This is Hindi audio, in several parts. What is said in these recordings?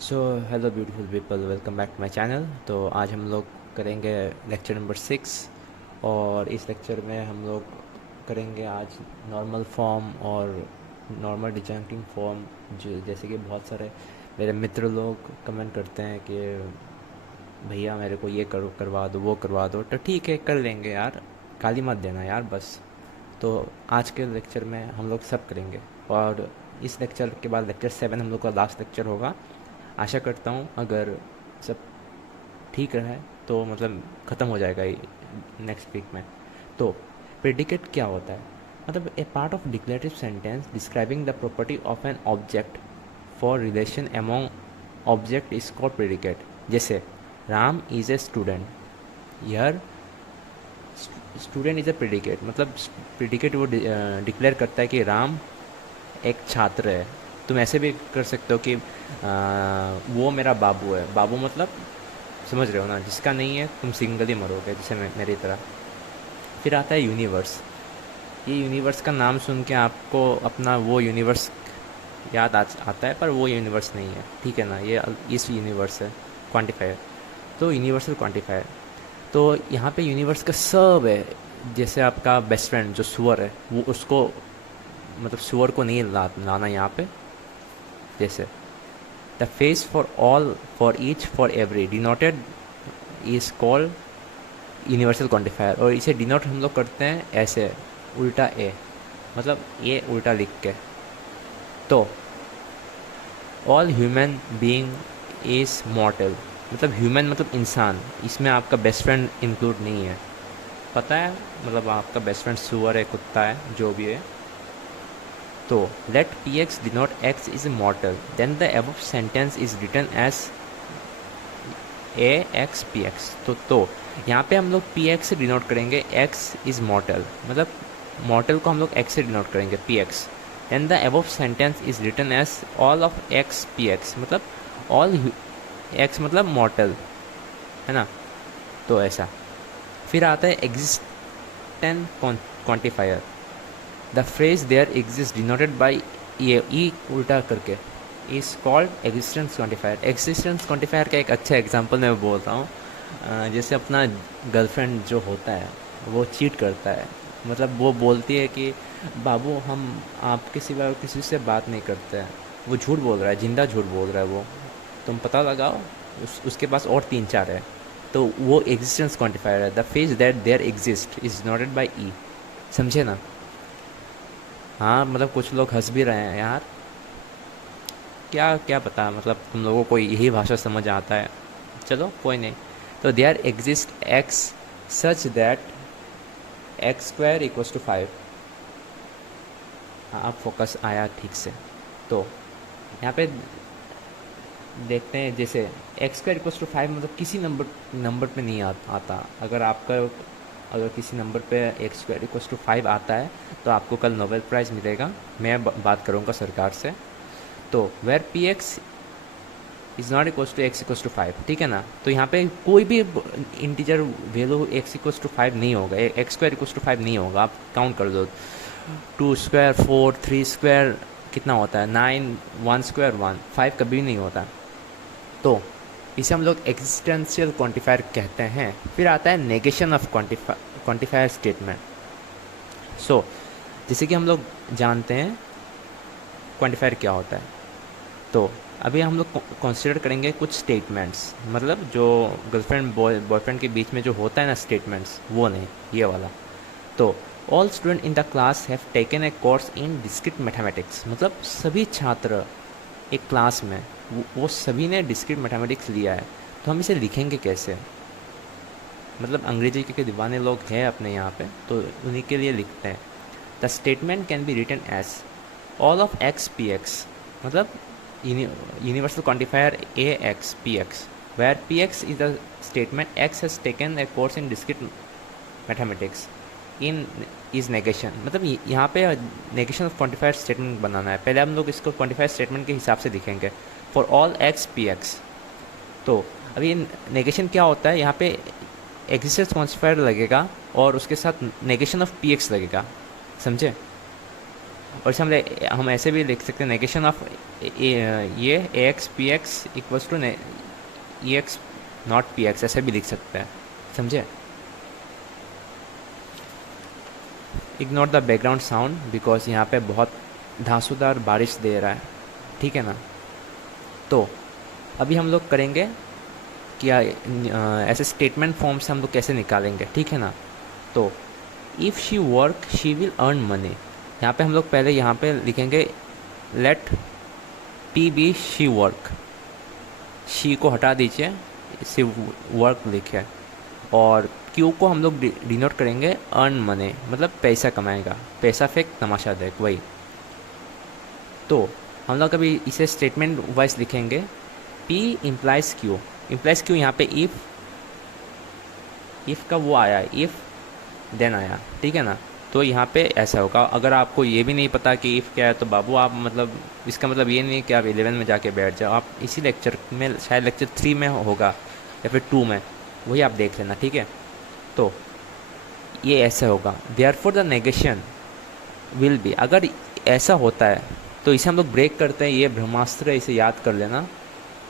So hello beautiful people, welcome back to my channel. तो आज हम लोग करेंगे लेक्चर नंबर 6। और इस लेक्चर में हम लोग करेंगे आज नॉर्मल फॉर्म और नॉर्मल डिजंक्टिंग फॉर्म। जो जैसे कि बहुत सारे मेरे मित्र लोग कमेंट करते हैं कि भैया मेरे को ये करो, करवा दो, वो करवा दो, तो ठीक है कर लेंगे यार, गाली मत देना यार बस। तो आज के लेक्चर में हम लोग सब करेंगे। और इस लेक्चर के बाद लेक्चर 7 हम लोग का लास्ट लेक्चर होगा। आशा करता हूँ अगर सब ठीक रहे तो मतलब ख़त्म हो जाएगा नेक्स्ट वीक में। तो प्रेडिकेट क्या होता है? मतलब a part of declarative sentence describing the property of an object for relation among object is called predicate. जैसे राम इज़ ए स्टूडेंट, यार स्टूडेंट इज़ ए प्रेडिकेट, मतलब प्रेडिकेट वो डिक्लेयर करता है कि राम एक छात्र है। तुम ऐसे भी कर सकते हो कि वो मेरा बाबू है। बाबू मतलब समझ रहे हो ना, जिसका नहीं है तुम सिंगल ही मरोगे, जैसे मेरी तरह। फिर आता है यूनिवर्स। ये यूनिवर्स का नाम सुन के आपको अपना वो यूनिवर्स याद आता है, पर वो यूनिवर्स नहीं है, ठीक है ना। ये इस यूनिवर्स है क्वांटिफायर, तो यूनिवर्सल क्वांटिफायर। तो यहाँ पे यूनिवर्स का सब है। जैसे आपका बेस्ट फ्रेंड जो सुअर है, वो उसको मतलब सुअर को नहीं लाना यहाँ पे। जैसे the face for all, for each, for every denoted is called universal quantifier. और इसे डिनोट हम लोग करते हैं ऐसे, उल्टा ए, मतलब ए उल्टा लिख के। तो ऑल ह्यूमन बीइंग इज मॉर्टल, मतलब ह्यूमन मतलब इंसान, इसमें आपका बेस्ट फ्रेंड इंक्लूड नहीं है, पता है। मतलब आपका बेस्ट फ्रेंड सुअर है, कुत्ता है, जो भी है। तो let px denote x is immortal, then the above sentence is written as a x px। तो यहाँ पे हम लोग px से डिनोट करेंगे x is mortal, मतलब mortal को हम लोग x से डिनोट करेंगे px। then the above sentence is written as all of x px, मतलब all x मतलब mortal है ना। तो ऐसा। फिर आता है existent quantifier। The phrase there exist denoted by ये ई उल्टा करके is called existence quantifier. Existence quantifier का एक अच्छा एग्जांपल मैं बोल रहा हूँ। जैसे अपना गर्लफ्रेंड जो होता है वो चीट करता है, मतलब वो बोलती है कि बाबू हम आपके सिवा किसी से बात नहीं करते हैं। वो झूठ बोल रहा है, जिंदा झूठ बोल रहा है वो, तुम पता लगाओ। उसके पास और 3-4 है। तो वो एग्जिस्टेंस क्वांटिफायर है। The phrase that there exist is denoted by E. समझे ना? हाँ, मतलब कुछ लोग हंस भी रहे हैं यार, क्या क्या पता, मतलब तुम लोगों को यही भाषा समझ आता है। चलो कोई नहीं। तो there exist x such that x square equals to 5। हाँ, अब फोकस आया ठीक से। तो यहाँ पे देखते हैं, जैसे एक्स स्क्वायर इक्वल्स टू 5 मतलब किसी नंबर पे नहीं आता। अगर किसी नंबर पे एक्स स्क्वायर इक्वल्स टू 5 आता है तो आपको कल नोबेल प्राइज़ मिलेगा। मैं बात करूँगा सरकार से। तो where P x is not equals to x equals to 5, ठीक है ना। तो यहाँ पे कोई भी integer value x equals to 5 नहीं होगा, एक्स स्क्वायर इक्वल्स टू 5 नहीं होगा। आप काउंट कर दो, 2 स्क्वायर 4, 3 स्क्वायर कितना होता है, 9, 1 स्क्वायर 1, 5 कभी नहीं होता। तो इसे हम लोग एग्जिस्टेंशियल क्वांटिफायर कहते हैं। फिर आता है नेगेशन ऑफ क्वांटिफायर स्टेटमेंट। सो जैसे कि हम लोग जानते हैं क्वांटिफायर क्या होता है। तो अभी हम लोग कंसिडर करेंगे कुछ स्टेटमेंट्स, मतलब जो गर्लफ्रेंड बॉयफ्रेंड के बीच में जो होता है ना स्टेटमेंट्स, वो नहीं, ये वाला। तो all student in the class have taken a course in discrete mathematics, मतलब सभी छात्र एक क्लास में वो सभी ने डिस्क्रीट मैथमेटिक्स लिया है। तो हम इसे लिखेंगे कैसे? मतलब अंग्रेजी के दीवाने लोग हैं अपने यहाँ पे, तो उन्हीं के लिए लिखते हैं। The statement can be written as all of x P x, मतलब universal quantifier ax px, where px is the statement x has taken a course in discrete mathematics in is negation। मतलब यहाँ पे नेगेशन ऑफ क्वांटिफायर स्टेटमेंट बनाना है। पहले हम लोग इसको क्वांटिफायर स्टेटमेंट के हिसाब से लिखेंगे, for all x P x. तो अभी नेगेशन क्या होता है, यहाँ पे एग्जिस्टेंस क्वांटिफायर लगेगा और उसके साथ नेगेशन ऑफ पी एक्स लगेगा, समझे। और इसे हम ऐसे भी लिख सकते हैं नेगेशन ऑफ ये A X P X equals to E X not P X, ऐसे भी लिख सकते हैं, समझे। Ignore the background sound because यहाँ पे बहुत धांसूदार बारिश दे रहा है, ठीक है ना। तो अभी हम लोग करेंगे क्या, ऐसे स्टेटमेंट फॉर्म से हम लोग कैसे निकालेंगे, ठीक है ना। तो if she work she will earn money, यहाँ पे हम लोग पहले यहाँ पे लिखेंगे let P be she work, she को हटा दीजिए, इसे वर्क लिखे, और क्यू को हम लोग डिनोट करेंगे अर्न मनी, मतलब पैसा कमाएगा, पैसा फेंक तमाशा देख, वही। तो हम लोग अभी इसे स्टेटमेंट वाइज लिखेंगे, P implies Q, implies Q यहाँ पे इफ़ का वो आया, इफ़ देन आया, ठीक है ना। तो यहाँ पे ऐसा होगा। अगर आपको ये भी नहीं पता कि इफ़ क्या है तो बाबू आप मतलब इसका मतलब ये नहीं कि आप 11 में जाके बैठ जाओ, आप इसी लेक्चर में, शायद लेक्चर 3 में होगा या फिर 2 में, वही आप देख लेना, ठीक है। तो ये ऐसा होगा, therefore the negation will be, अगर ऐसा होता है तो इसे हम लोग ब्रेक करते हैं, ये ब्रह्मास्त्र है, इसे याद कर लेना।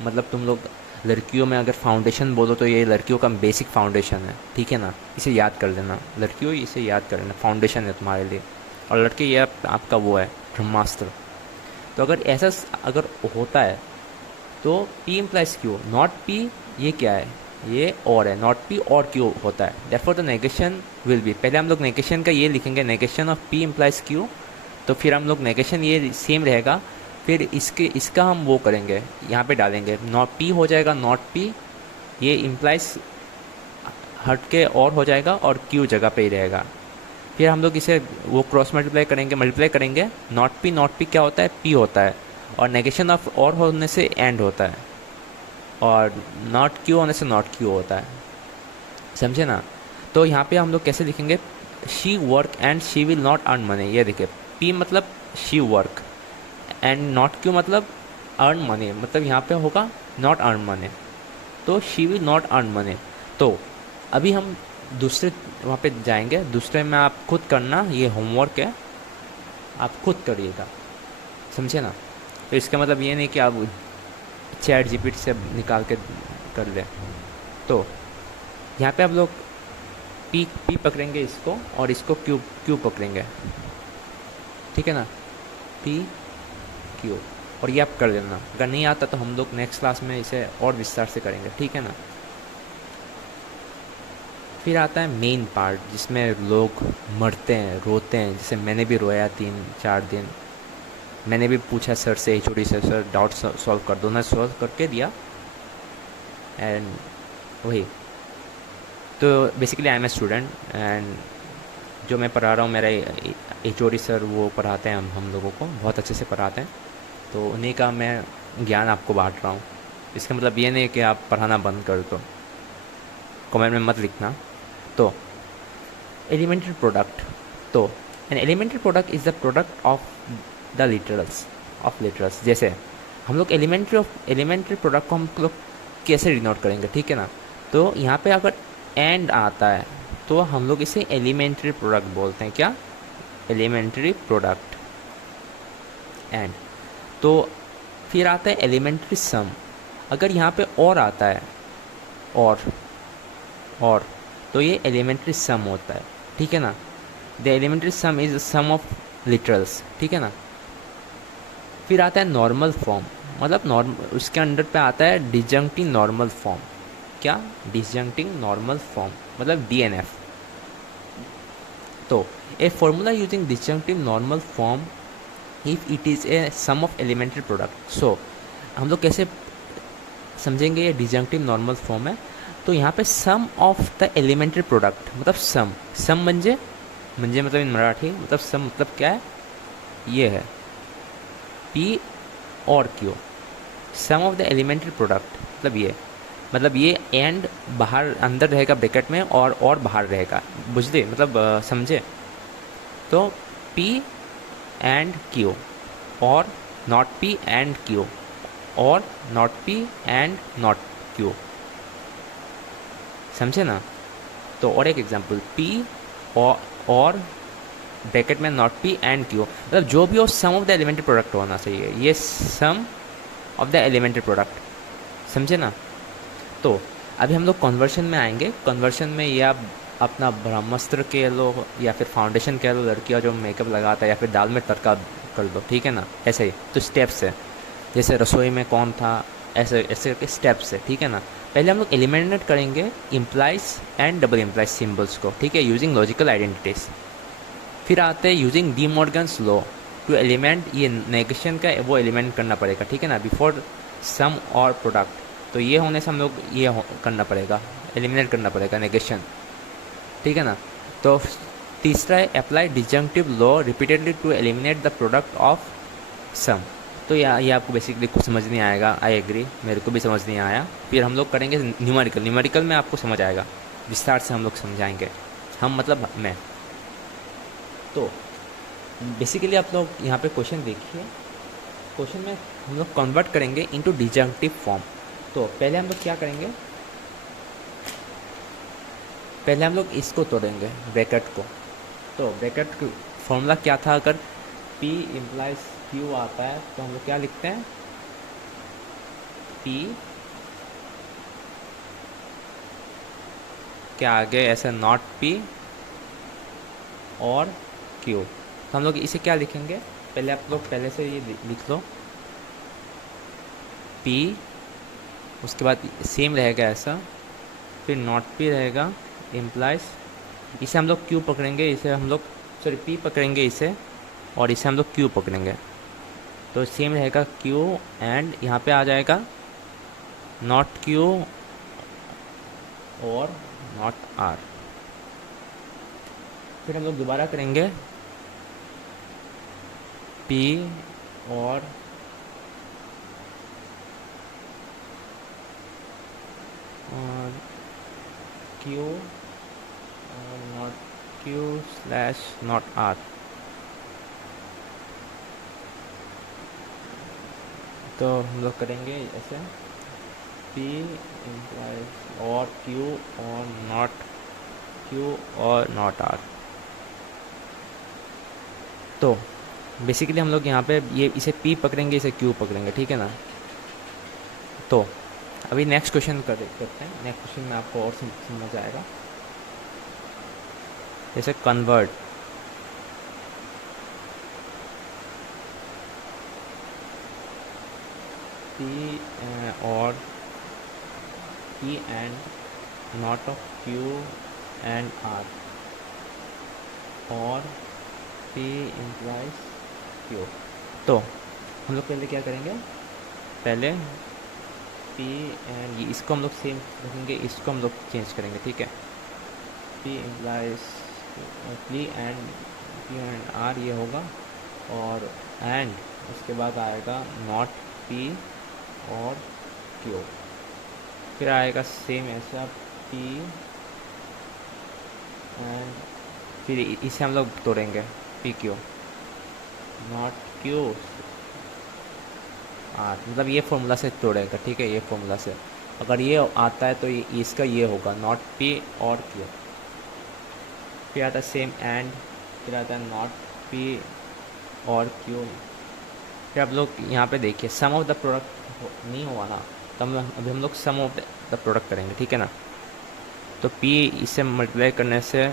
मतलब तुम लोग लड़कियों में अगर फाउंडेशन बोलो तो ये लड़कियों का बेसिक फाउंडेशन है, ठीक है ना, इसे याद कर लेना। लड़कियों इसे याद कर लेना, फाउंडेशन है तुम्हारे लिए, और लड़के ये आपका वो है ब्रह्मास्त्र। तो अगर ऐसा अगर होता है तो P implies Q, not P ये क्या है, ये और है, नॉट P और क्यू होता है, therefore the negation will be. पहले हम लोग नेगेशन का ये लिखेंगे, negation of P implies Q, तो फिर हम लोग नेगेशन ये सेम रहेगा, फिर इसका हम वो करेंगे, यहाँ पे डालेंगे, नॉट P हो जाएगा नॉट P, ये इम्प्लाइज हट के और हो जाएगा और Q जगह पे ही रहेगा। फिर हम लोग इसे वो क्रॉस मल्टीप्लाई करेंगे, नॉट P क्या होता है, P होता है, और नेगेशन ऑफ और होने से एंड होता है, और नॉट Q होने से नॉट Q होता है, समझे ना। तो यहाँ पे हम लोग कैसे लिखेंगे, she work and she will not earn money, ये देखिए P मतलब she work and not Q मतलब अर्न मनी, मतलब यहाँ पे होगा नॉट अर्न मनी, तो she will not earn money. तो अभी हम दूसरे वहाँ पे जाएंगे, दूसरे में आप खुद करना, ये होमवर्क है, आप खुद करिएगा, समझे ना। तो इसका मतलब ये नहीं कि आप चैट GPT से निकाल के कर ले। तो यहाँ पे आप लोग P पकड़ेंगे इसको, और इसको Q पकड़ेंगे, ठीक है ना, P Q, और ये आप कर लेना। अगर नहीं आता तो हम लोग नेक्स्ट क्लास में इसे और विस्तार से करेंगे, ठीक है ना। फिर आता है मेन पार्ट, जिसमें लोग मरते हैं, रोते हैं, जैसे मैंने भी रोया 3-4 दिन। मैंने भी पूछा सर से, HOD से, सर डाउट सॉल्व कर दो, ना सॉल्व करके दिया, एंड वही। तो basically I am a student, and जो मैं पढ़ा रहा हूँ, मेरा HOD सर वो पढ़ाते हैं, हम लोगों को बहुत अच्छे से पढ़ाते हैं, तो उन्हीं का मैं ज्ञान आपको बांट रहा हूँ। इसका मतलब ये नहीं कि आप पढ़ाना बंद कर दो, कमेंट में मत लिखना। तो एलिमेंट्री प्रोडक्ट, तो an elementary product is the product of the literals. जैसे हम लोग एलिमेंट्री प्रोडक्ट को हम लोग कैसे डिनोट करेंगे, ठीक है ना। तो यहाँ पे अगर एंड आता है तो हम लोग इसे एलिमेंट्री प्रोडक्ट बोलते हैं, क्या, एलिमेंट्री प्रोडक्ट एंड। तो फिर आता है एलिमेंट्री सम, अगर यहाँ पे और आता है और तो ये एलिमेंट्री सम होता है, ठीक है ना। The elementary sum is sum of literals, ठीक है ना। फिर आता है नॉर्मल फॉर्म, मतलब नॉर्मल, उसके अंडर पे आता है डिजंक्टिव नॉर्मल फॉर्म, क्या, डिजंक्टिव नॉर्मल फॉर्म मतलब DNF। तो a formula using disjunctive normal form if it is a sum of elementary product. So हम लोग कैसे समझेंगे ये डिजंक्टिव नॉर्मल फॉर्म है। तो यहाँ पे सम ऑफ द एलिमेंट्री प्रोडक्ट मतलब सम म्हणजे मतलब इन मराठी मतलब सम मतलब क्या है, ये है P और Q, sum of the elementary product मतलब ये एंड बाहर अंदर रहेगा ब्रैकेट में और बाहर रहेगा, बुझले, मतलब समझे। तो P एंड Q और नॉट P एंड Q और not P and not Q, समझे ना। तो और एक एग्जांपल, P और ब्रैकेट में नॉट पी एंड क्यू, मतलब जो भी हो सम ऑफ द एलिमेंट्री प्रोडक्ट होना चाहिए, ये सम ऑफ द एलिमेंट्री प्रोडक्ट, समझे ना। तो अभी हम लोग कन्वर्शन में आएंगे। कन्वर्शन में ये आप अपना ब्रह्मास्त्र कह लो या फिर फाउंडेशन कह लो, लड़कियाँ जो मेकअप लगाता है, या फिर दाल में तड़का कर दो, ठीक है ना। ऐसे ही तो स्टेप्स है, जैसे रसोई में कौन था, ऐसे ऐसे करके स्टेप्स है, ठीक है ना। पहले हम लोग एलिमिनेट करेंगे implies and double implies symbols को, ठीक है, यूजिंग लॉजिकल आइडेंटिटीज। फिर आते हैं using De Morgan's law to element, ये नेगेशन का वो एलिमेंट करना पड़ेगा, ठीक है ना, बिफोर सम और प्रोडक्ट। तो ये होने से हम लोग ये करना पड़ेगा, एलिमिनेट करना पड़ेगा नेगेशन, ठीक है ना। तो तीसरा है apply disjunctive law repeatedly to eliminate the product of sum. तो ये आपको बेसिकली कुछ समझ नहीं आएगा, आई एग्री, मेरे को भी समझ नहीं आया। फिर हम लोग करेंगे न्यूमेरिकल, न्यूमेरिकल में आपको समझ आएगा, विस्तार से हम लोग समझाएंगे, हम मतलब मैं। तो बेसिकली आप लोग यहाँ पे क्वेश्चन देखिए, क्वेश्चन में हम लोग कन्वर्ट करेंगे इनटू डिजंक्टिव फॉर्म। तो पहले हम लोग क्या करेंगे, पहले हम लोग इसको तोड़ेंगे ब्रैकेट को। तो ब्रैकेट का फॉर्मूला क्या था, अगर P इम्प्लाइज Q आता है तो हम लोग क्या लिखते हैं, P के आगे ऐसे नॉट P और Q। तो हम लोग इसे क्या लिखेंगे, पहले आप लोग पहले से ये लिख लो, P, उसके बाद सेम रहेगा ऐसा, फिर नॉट P रहेगा, इम्प्लाइज, इसे हम लोग Q पकड़ेंगे, इसे हम लोग सॉरी P पकड़ेंगे इसे, और इसे हम लोग Q पकड़ेंगे। तो सेम रहेगा Q एंड यहाँ पे आ जाएगा नॉट Q और नॉट R। फिर हम लोग दोबारा करेंगे P और Q और not Q slash not R। तो हम लोग करेंगे ऐसे P इम्प्लाइज और Q और नॉट Q और नॉट R। तो बेसिकली हम लोग यहाँ पे ये इसे P पकड़ेंगे, इसे Q पकड़ेंगे, ठीक है ना। तो अभी नेक्स्ट क्वेश्चन करते हैं। नेक्स्ट क्वेश्चन में आपको और समझ आएगा, जैसे कन्वर्ट, P और P and not of Q and R और P इम्प्लाइज Q। तो हम लोग पहले क्या करेंगे, पहले P एंड इसको हम लोग सेम रखेंगे, इसको हम लोग चेंज करेंगे, ठीक है। P implies P and R ये होगा, और एंड उसके बाद आएगा नॉट P और Q। फिर आएगा सेम ऐसा P एंड फिर इसे हम लोग तोड़ेंगे P Q, not Q R, मतलब ये फॉर्मूला से तोड़ेगा, ठीक है, ये फॉर्मूला से। अगर ये आता है तो ये इसका ये होगा नॉट P और Q। फिर आता है सेम एंड, फिर आता है नॉट P और Q। फिर आप लोग यहाँ पे देखिए सम ऑफ द प्रोडक्ट नहीं हुआ ना, तो अभी हम लोग सम ऑफ द प्रोडक्ट करेंगे, ठीक है ना। तो P इसे मल्टीप्लाई करने से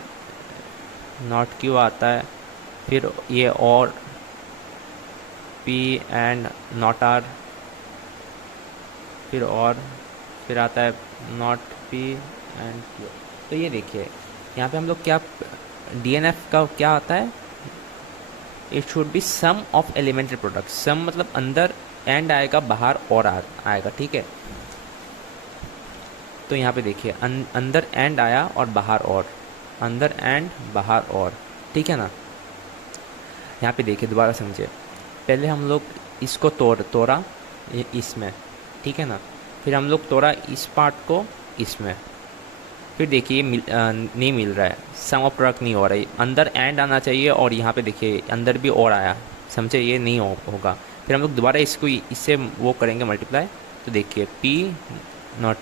नॉट Q आता है, फिर ये और P एंड नॉट R, फिर और फिर आता है नॉट P एंड Q। तो ये देखिए यहाँ पे हम लोग क्या DNF का क्या आता है, it should be sum of elementary product. Sum मतलब अंदर एंड आएगा, बाहर और आएगा, ठीक है। तो यहाँ पे देखिए अंदर एंड आया और बाहर और, अंदर एंड बाहर और, ठीक है ना। यहाँ पे देखिए दोबारा समझिए, पहले हम लोग इसको तोड़ा इसमें, ठीक है ना। फिर हम लोग तोड़ा इस पार्ट को इसमें, फिर देखिए नहीं मिल रहा है, सम ऑफ प्रोडक्ट नहीं हो रहा है, अंदर एंड आना चाहिए, और यहाँ पे देखिए अंदर भी और आया, समझे, ये नहीं होगा। फिर हम लोग दोबारा इसको इससे वो करेंगे मल्टीप्लाई, तो देखिए P नॉट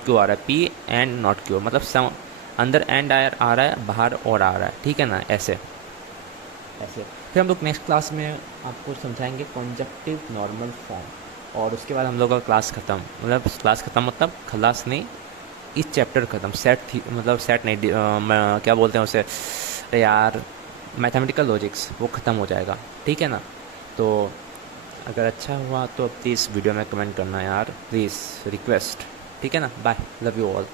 Q आ रहा है, P एंड नॉट Q, मतलब सम अंदर एंड आ रहा है, बाहर और आ रहा है, ठीक है ना, ऐसे ऐसे। फिर हम लोग नेक्स्ट क्लास में आपको समझाएंगे कॉन्जक्टिव नॉर्मल फॉर्म, और उसके बाद हम लोग का क्लास ख़त्म, मतलब क्लास ख़त्म मतलब खलास नहीं, इस चैप्टर ख़त्म, सेट थी मतलब सेट नहीं क्या बोलते हैं उसे, अरे यार, मैथमेटिकल लॉजिक्स, वो ख़त्म हो जाएगा, ठीक है ना। तो अगर अच्छा हुआ तो प्लीज़ वीडियो में कमेंट करना यार, प्लीज़ रिक्वेस्ट, ठीक है ना। Bye, love you all.